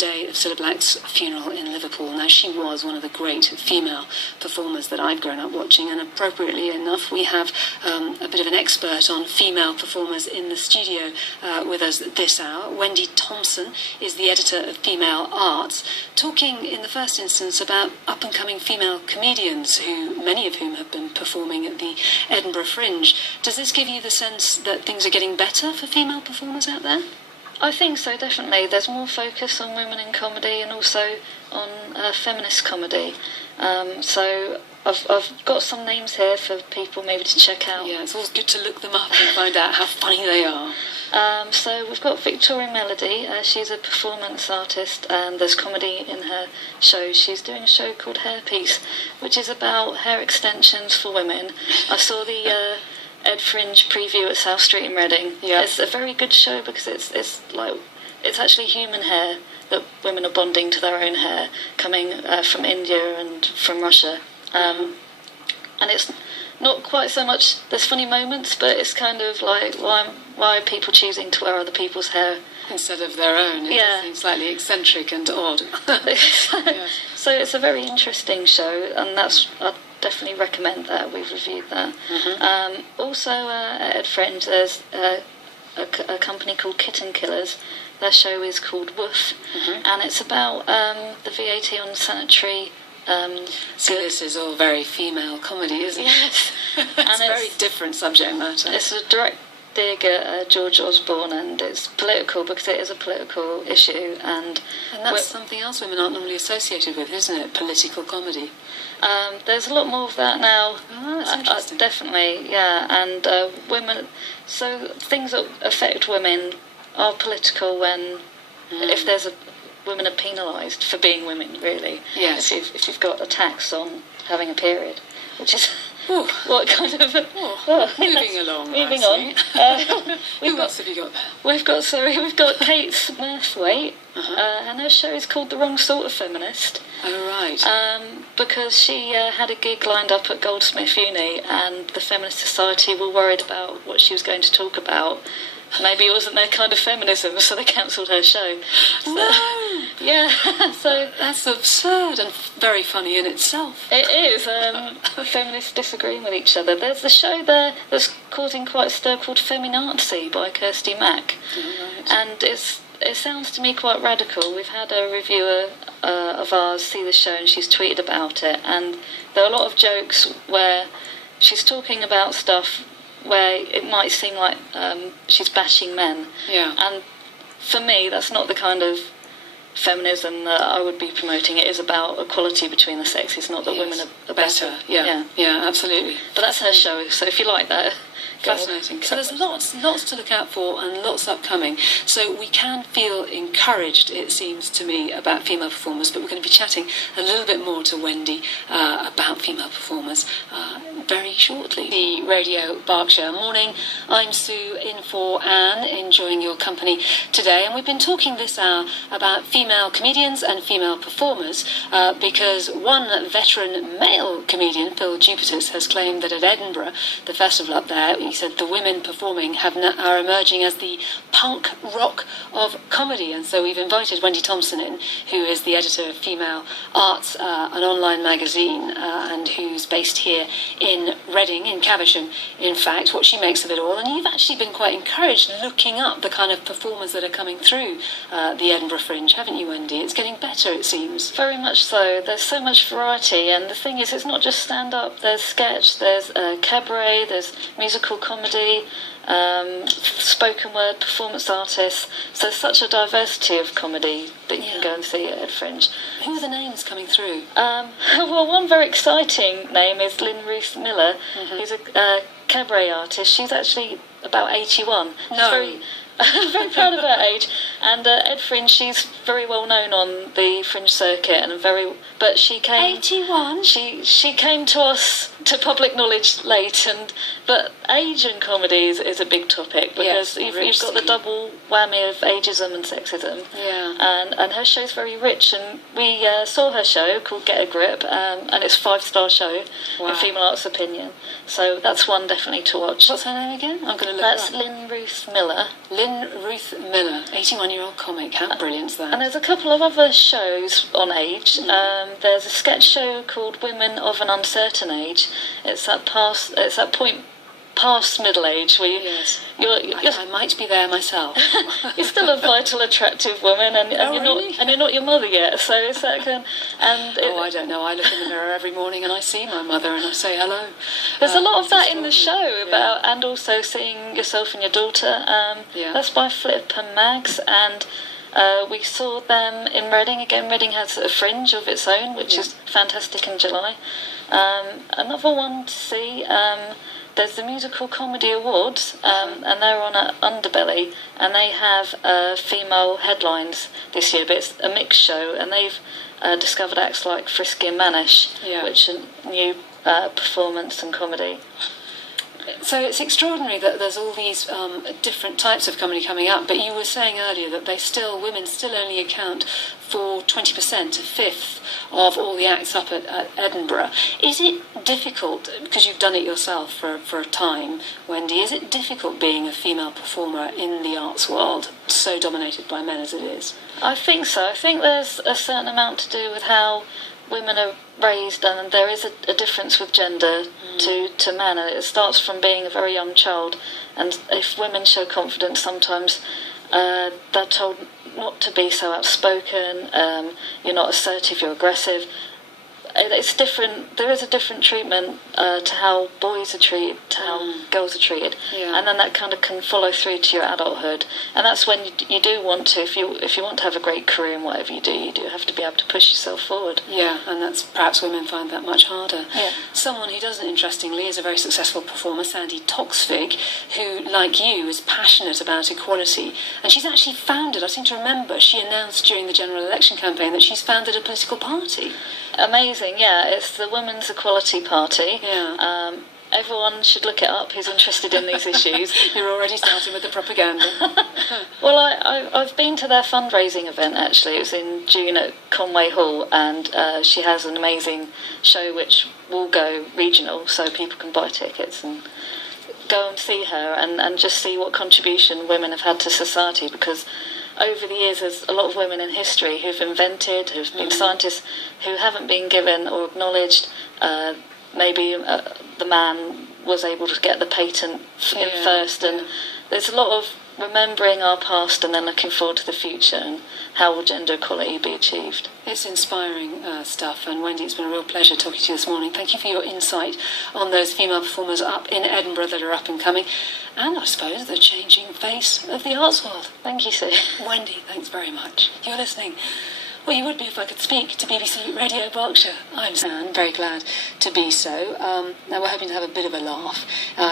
day of Cilla Black's funeral in Liverpool. Now, she was one of the great female performers that I've grown up watching, and appropriately enough, we have a bit of an expert on female performers in the studio with us this hour. Wendy Thomson is the editor of Female Arts, talking in the first instance about up-and-coming female comedians, many of whom have been performing at the Edinburgh Fringe. Does this give you the sense that things are getting better for female performers out there? I think so, definitely. There's more focus on women in comedy and also on feminist comedy. So I've got some names here for people maybe to check out. Yeah, it's always good to look them up and find out how funny they are. So we've got Victoria Melody. She's a performance artist, and there's comedy in her show. She's doing a show called Hairpiece, which is about hair extensions for women. I saw the Ed Fringe preview at South Street in Reading. Yeah. It's a very good show because it's actually human hair that women are bonding to their own hair, coming from India and from Russia. And it's not quite so much, there's funny moments, but it's kind of like, why are people choosing to wear other people's hair instead of their own? It seems slightly eccentric and odd. Yes. So it's a very interesting show, and I'd definitely recommend that. We've reviewed that. Mm-hmm. Also at Ed Fringe, there's a company called Kitten Killers. Their show is called Woof, and it's about the VAT on sanitary. So this is all very female comedy, isn't it? Yes. It's a very different subject matter. It's a direct dig at George Osborne, and it's political because it is a political issue. And that's something else women aren't normally associated with, isn't it? Political comedy. There's a lot more of that now. Oh, that's interesting. Definitely, yeah. And women, so things that affect women are political when, if there's women are penalised for being women, really. Yes. If you've got a tax on having a period, which is Ooh. what kind of... Moving along. Moving on. Who else have you got there? We've got Kate Smurthwaite, and her show is called The Wrong Sort of Feminist. Oh, right. Because she had a gig lined up at Goldsmith Uni, and the Feminist Society were worried about what she was going to talk about. Maybe it wasn't their kind of feminism, so they cancelled her show. So, no! Yeah, so... That's absurd and very funny in itself. It is. Feminists disagreeing with each other. There's the show there that's causing quite a stir called Feminazi by Kirsty Mack. Right. And it sounds to me quite radical. We've had a reviewer of ours see the show, and she's tweeted about it. And there are a lot of jokes where she's talking about stuff where it might seem like she's bashing men. Yeah. And for me, that's not the kind of feminism that I would be promoting. It is about equality between the sexes, not that women are better. Yeah, absolutely. But that's her show, so if you like that... Fascinating. So there's lots to look out for and lots upcoming. So we can feel encouraged, it seems to me, about female performers, but we're going to be chatting a little bit more to Wendy about female performers very shortly. The Radio Berkshire morning. I'm Sue in for Anne, enjoying your company today, and we've been talking this hour about female comedians and female performers because one veteran male comedian, Phil Jupitus, has claimed that at Edinburgh, the festival up there, he said the women performing are emerging as the punk rock of comedy. And so we've invited Wendy Thomson in, who is the editor of Female Arts, an online magazine, and who's based here in Reading, in Caversham, in fact, what she makes of it all. And you've actually been quite encouraged looking up the kind of performers that are coming through the Edinburgh Fringe, haven't you, Wendy? It's getting better, it seems. Very much so. There's so much variety, and the thing is, it's not just stand-up. There's sketch, there's cabaret, there's musical comedy, spoken word, performance artists. So there's such a diversity of comedy that you can go and see at Fringe. Who are the names coming through? Well, one very exciting name is Lynn Ruth Miller, who's a cabaret artist. She's actually about 81. No. I'm very proud of her age. And Ed Fringe, she's very well known on the Fringe circuit, but she came... 81? She came to us to public knowledge late, but Asian comedy is a big topic because you've got the double whammy of ageism and sexism. Yeah. And her show's very rich, and we saw her show called Get a Grip, and it's a 5-star show in female arts opinion. So that's one definitely to watch. What's her name again? I'm going to look That's her up. Lynn Ruth Miller. Lynn Ruth Miller, 81-year-old comic. How brilliant's that? And there's a couple of other shows on age. There's a sketch show called Women of an Uncertain Age. It's that point past middle age where I might be there myself. you're still a vital, attractive woman, and you're not your mother yet. So it's that kind. I don't know. I look in the mirror every morning and I see my mother and I say hello. There's a lot of that in the show about, and also seeing yourself and your daughter. That's by Flip and Mags, and we saw them in Reading. Again, Reading has a Fringe of its own, which is fantastic in July. Another one to see. There's the Musical Comedy Awards, and they're on at Underbelly, and they have female headlines this year, but it's a mixed show, and they've discovered acts like Frisky and Manish, which are new performance and comedy. So it's extraordinary that there's all these different types of comedy coming up, but you were saying earlier that women still only account for 20%, a fifth of all the acts up at Edinburgh. Is it difficult, because you've done it yourself for a time, Wendy, is it difficult being a female performer in the arts world, so dominated by men as it is? I think so. I think there's a certain amount to do with how women are raised, and there is a difference with gender to men, and it starts from being a very young child. And if women show confidence, sometimes they're told not to be so outspoken, you're not assertive, you're aggressive. It's different. There is a different treatment to how boys are treated, to how girls are treated, and then that kind of can follow through to your adulthood. And that's when you do want to, if you want to have a great career in whatever you do have to be able to push yourself forward. Yeah, and that's perhaps women find that much harder. Yeah. Someone who doesn't, interestingly, is a very successful performer, Sandy Toksvig, who, like you, is passionate about equality, and she's actually founded. I seem to remember she announced during the general election campaign that she's founded a political party. Amazing, yeah. It's the Women's Equality Party. Yeah. Everyone should look it up who's interested in these issues. You're already starting with the propaganda. Well, I've been to their fundraising event, actually. It was in June at Conway Hall, and she has an amazing show which will go regional, so people can buy tickets and go and see her and just see what contribution women have had to society, because over the years there's a lot of women in history who've invented, who've been scientists, who haven't been given or acknowledged. Maybe the man was able to get the patent in first, and there's a lot of remembering our past and then looking forward to the future and how will gender equality be achieved. It's inspiring stuff, and Wendy, it's been a real pleasure talking to you this morning. Thank you for your insight on those female performers up in Edinburgh that are up and coming, and I suppose the changing face of the arts world. Thank you, Sue. Wendy, thanks very much. You're listening. Well, you would be if I could speak to BBC Radio Berkshire. I'm very glad to be so. Now, we're hoping to have a bit of a laugh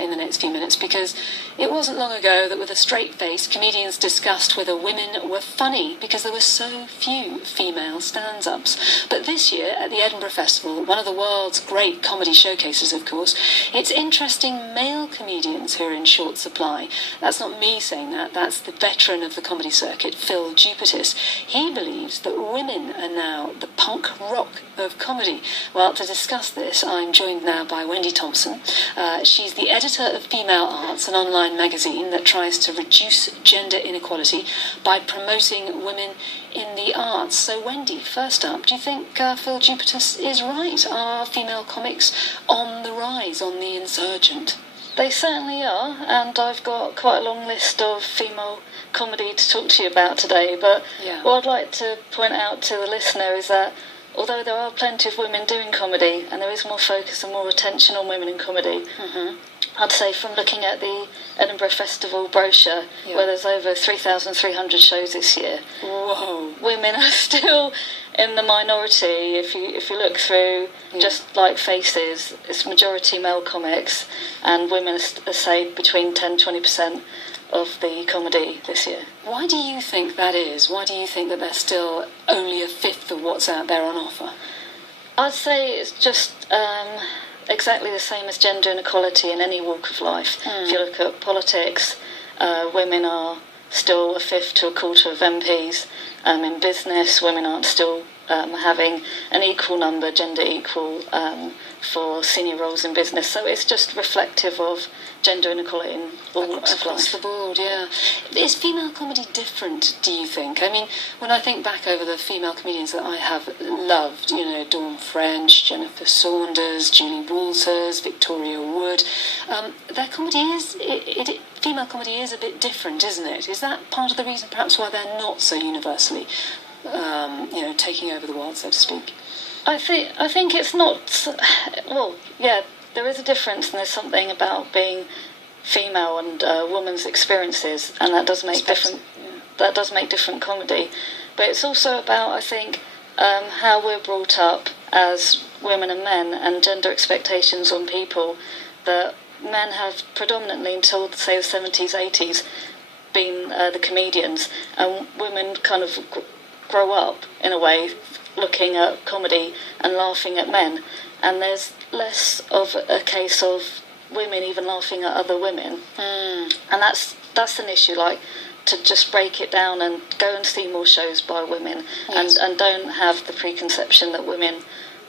in the next few minutes, because it wasn't long ago that with a straight face, comedians discussed whether women were funny because there were so few female stand-ups. But this year at the Edinburgh Festival, one of the world's great comedy showcases, of course, it's interesting male comedians who are in short supply. That's not me saying that. That's the veteran of the comedy circuit, Phil Jupitus. He believes that women are now the punk rock of comedy. Well, to discuss this, I'm joined now by Wendy Thomson. She's the editor of Female Arts, an online magazine that tries to reduce gender inequality by promoting women in the arts. So, Wendy, first up, do you think Phil Jupitus is right? Are female comics on the rise, on the insurgent? They certainly are, and I've got quite a long list of female comedy to talk to you about today, but what I'd like to point out to the listener is that although there are plenty of women doing comedy, and there is more focus and more attention on women in comedy, I'd say from looking at the Edinburgh Festival brochure, where there's over 3,300 shows this year, women are still in the minority. If you look through, just like Faces, it's majority male comics, and women are say between 10-20% of the comedy this year. Why do you think that is? Why do you think that they're still only a fifth of what's out there on offer? I'd say it's just exactly the same as gender inequality in any walk of life. If you look at politics, women are still a fifth to a quarter of MPs. In business, women aren't still having an equal number, gender equal, for senior roles in business. So it's just reflective of gender inequality in all walks of across life. the board, yeah. Is female comedy different, do you think? I mean, when I think back over the female comedians that I have loved, Dawn French, Jennifer Saunders, Julie Walters, Victoria Wood, their comedy is, female comedy is a bit different, isn't it? Is that part of the reason perhaps why they're not so universally, taking over the world, so to speak? I think it's not. Well, yeah, there is a difference, and there's something about being female and women's experiences, and that does make different. Yeah. That does make different comedy, but it's also about, I think, how we're brought up as women and men, and gender expectations on people that men have predominantly until say the 70s, 80s been the comedians, and women kind of grow up in a way looking at comedy and laughing at men, and there's less of a case of women even laughing at other women, and that's an issue. Like, to just break it down and go and see more shows by women, yes. and don't have the preconception that women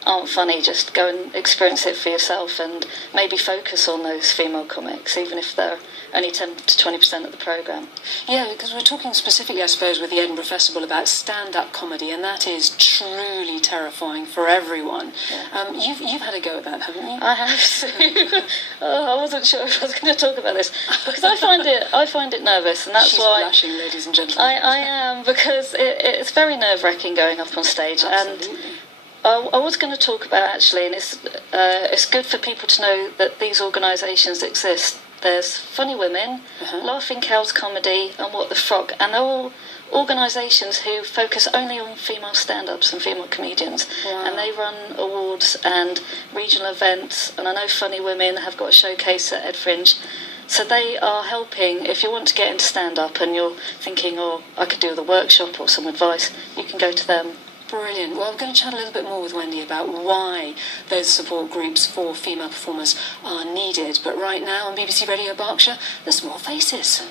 aren't funny. Just go and experience it for yourself, and maybe focus on those female comics, even if they're only 10 to 20% of the programme. Yeah, because we're talking specifically, I suppose, with the Edinburgh Festival about stand-up comedy, and that is truly terrifying for everyone. Yeah. You've had a go at that, haven't you? I have to. I wasn't sure if I was going to talk about this, because I find it nervous, and that's She's why. blushing, ladies and gentlemen. I am, because it's very nerve-wracking going up on stage. Absolutely. And I was going to talk about, actually, and it's good for people to know that these organisations exist. There's Funny Women, Laughing Cows Comedy, and What the Frog, and they're all organisations who focus only on female stand-ups and female comedians. Wow. And they run awards and regional events, and I know Funny Women have got a showcase at Ed Fringe. So they are helping. If you want to get into stand-up and you're thinking, I could do with a workshop or some advice, you can go to them. Brilliant. Well, we're going to chat a little bit more with Wendy about why those support groups for female performers are needed. But right now on BBC Radio Berkshire, the Small Faces.